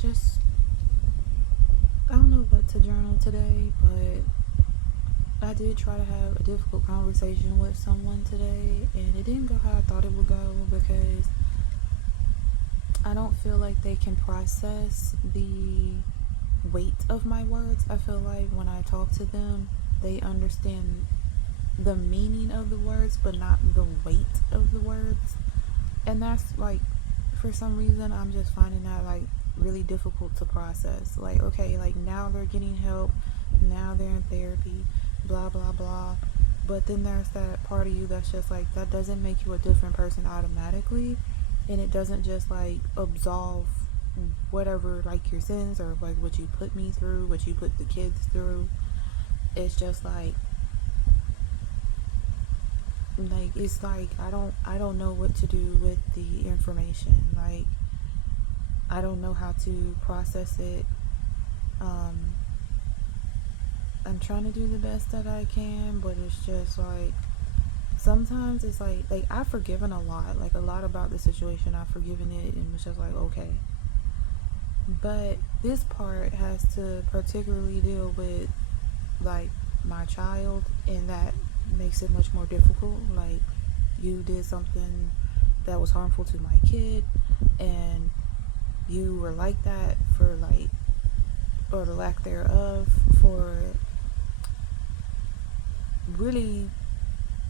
just, I don't know what to journal today, but I did try to have a difficult conversation with someone today, and it didn't go how I thought it would go because I don't feel like they can process the weight of my words. I feel like when I talk to them, they understand the meaning of the words, but not the weight of the words. And that's like, for some reason, I'm just finding that like really difficult to process. Like, okay, like now they're getting help, now they're in therapy, blah, blah, blah. But then there's that part of you that's just like, that doesn't make you a different person automatically. And it doesn't just like absolve whatever, like your sins or like what you put me through, what you put the kids through. It's just like it's like I don't know what to do with the information. Like I don't know how to process it. um I'm trying to do the best that I can, but it's just like sometimes it's like I've forgiven a lot, like a lot about the situation. I've forgiven it and it's just like okay, but this part has to particularly deal with like my child, and that makes it much more difficult. Like you did something that was harmful to my kid, and you were like that for like, or the lack thereof, for really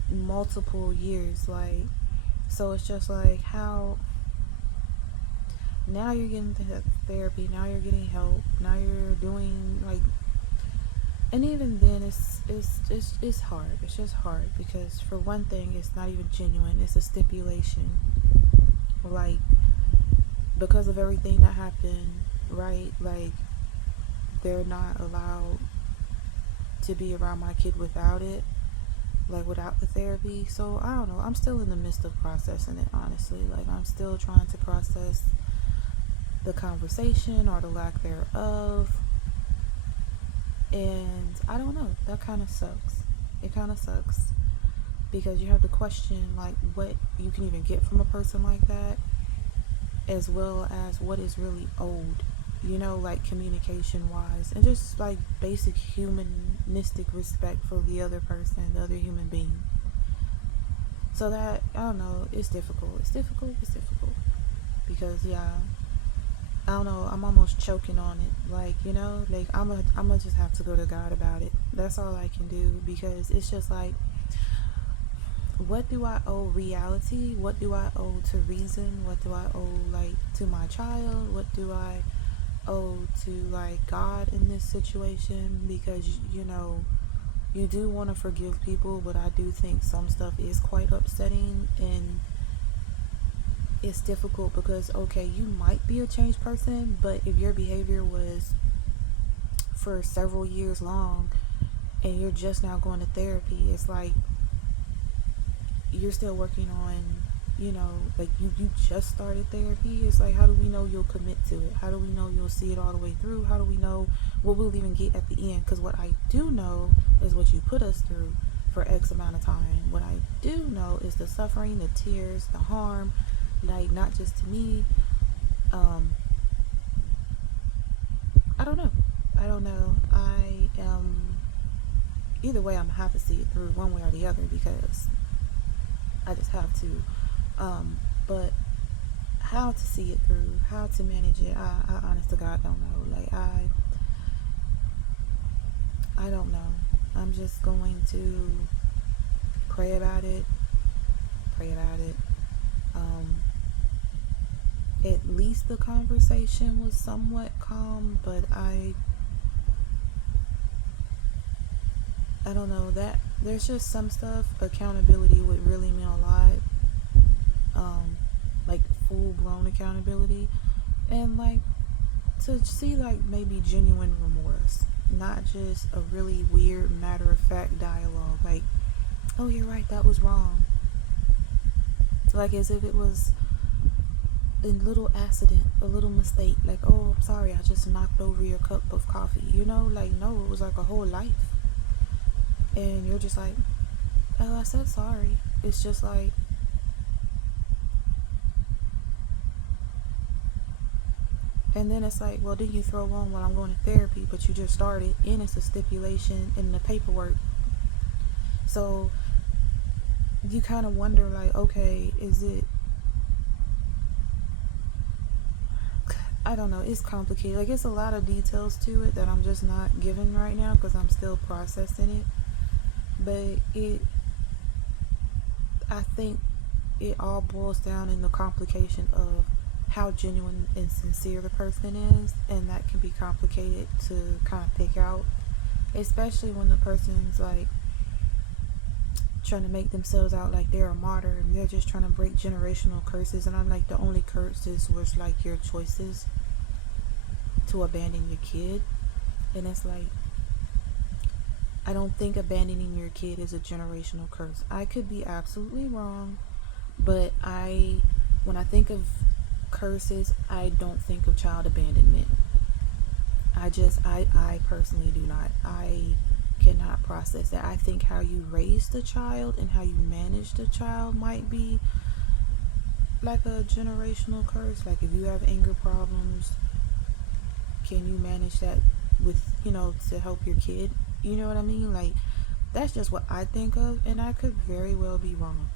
multiple years. Like, so it's just like how now you're getting therapy, now you're getting help, now you're doing like, and even then it's hard. It's just hard because for one thing, it's not even genuine. It's a stipulation. Like because of everything that happened, right? Like they're not allowed to be around my kid without it, like without the therapy. So I don't know. I'm still in the midst of processing it, honestly. Like I'm still trying to process the conversation or the lack thereof. And I don't know. That kind of sucks. It kind of sucks because you have to question like what you can even get from a person like that, as well as what is really owed, like communication wise, and just like basic humanistic respect for the other person, the other human being. So that, I don't know, it's difficult. It's difficult because, yeah, I don't know, I'm almost choking on it. Like, like I'm gonna just have to go to God about it. That's all I can do because it's just like, what do I owe reality? What do I owe to reason? What do I owe like to my child? What do I owe to like God in this situation? Because you do want to forgive people, but I do think some stuff is quite upsetting, and it's difficult because okay, you might be a changed person, but if your behavior was for several years long and you're just now going to therapy, it's like you're still working on, like you just started therapy. It's like, how do we know you'll commit to it? How do we know you'll see it all the way through? How do we know what we'll even get at the end? Because what I do know is what you put us through for X amount of time. What I do know is the suffering, the tears, the harm, like not just to me. um I don't know. I am, either way I'm gonna have to see it through one way or the other because I just have to. But how to see it through, how to manage it, I honest to God don't know. Like I don't know. I'm just going to pray about it, pray about it. Um, at least the conversation was somewhat calm, but I don't know, that there's just some stuff accountability would really mean a lot. Like full blown accountability, and like to see like maybe genuine remorse, not just a really weird matter of fact dialogue like, oh you're right, that was wrong, like as if it was a little accident, a little mistake, like, oh I'm sorry, I just knocked over your cup of coffee, like no, it was like a whole life. And you're just like, oh I said sorry. It's just like, And then it's like, well, then you throw on, well, I'm going to therapy, but you just started, and it's a stipulation in the paperwork. So you kind of wonder, like, okay, is it, I don't know, it's complicated. Like, it's a lot of details to it that I'm just not giving right now because I'm still processing it. But I think it all boils down in the complication of how genuine and sincere the person is, and that can be complicated to kind of pick out, especially when the person's like trying to make themselves out like they're a martyr and they're just trying to break generational curses. And I'm like, the only curses was like your choices to abandon your kid. And it's like, I don't think abandoning your kid is a generational curse. I could be absolutely wrong, but when I think of curses, I don't think of child abandonment. I personally do not. I cannot process that. I think how you raise the child and how you manage the child might be like a generational curse. Like, if you have anger problems, can you manage that with, to help your kid? You know what I mean? Like, that's just what I think of, and I could very well be wrong.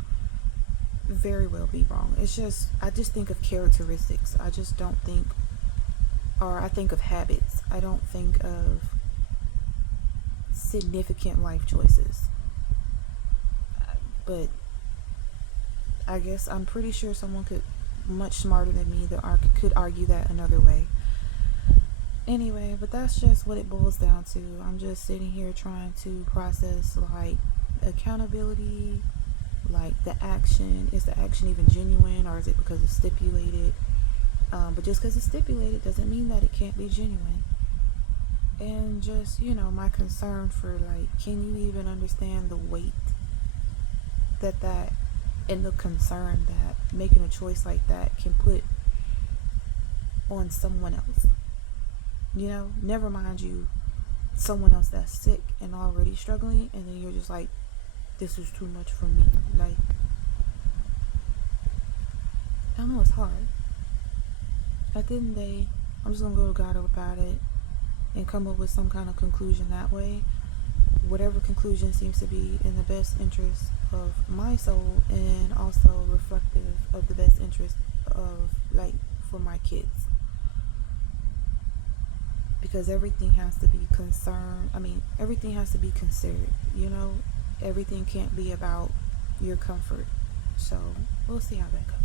Very well be wrong. It's just, I just think of characteristics. I just don't think, or I think of habits. I don't think of significant life choices. But I guess I'm pretty sure someone could, much smarter than me, that could argue that another way. Anyway, but that's just what it boils down to. I'm just sitting here trying to process, like, accountability, like the action. Is the action even genuine, or is it because it's stipulated? But just because it's stipulated doesn't mean that it can't be genuine. And just, my concern for, like, can you even understand the weight that and the concern that making a choice like that can put on someone else? Never mind you, someone else that's sick and already struggling, and then you're just like, this is too much for me. Like, I know it's hard. At the end of the day, I'm just gonna go to God about it and come up with some kind of conclusion that way. Whatever conclusion seems to be in the best interest of my soul, and also reflective of the best interest of, like, for my kids. Because everything has to be everything has to be considered, Everything can't be about your comfort. So we'll see how that goes.